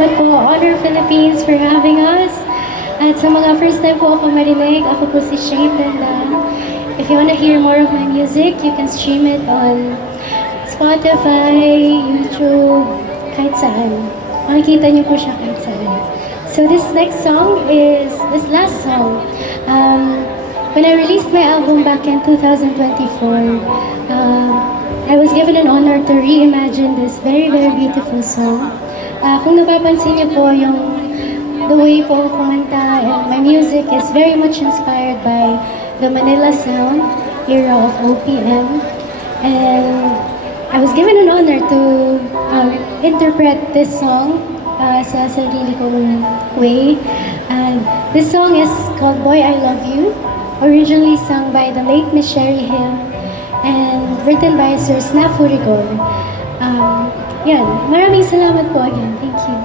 salamat po, Honor Philippines, for having us. At sa mga first time po ako marinig, ako po si Shane Bendan. If you wanna hear more of my music, you can stream it on Spotify, YouTube, kahit saan. Makikita niyo po siya kahit saan. So this last song, when I released my album back in 2024, I was given an honor to reimagine this very, very beautiful song. Kung napapansin niyo po the way po ako kumanta, and my music is very much inspired by the Manila Sound era of OPM. And I was given an honor to interpret this song sa sarili kong way. And this song is called Boy, I Love You, originally sung by the late Miss Sherry Hill and written by Sir Snap Furigol. Yan, maraming salamat po again. Thank you.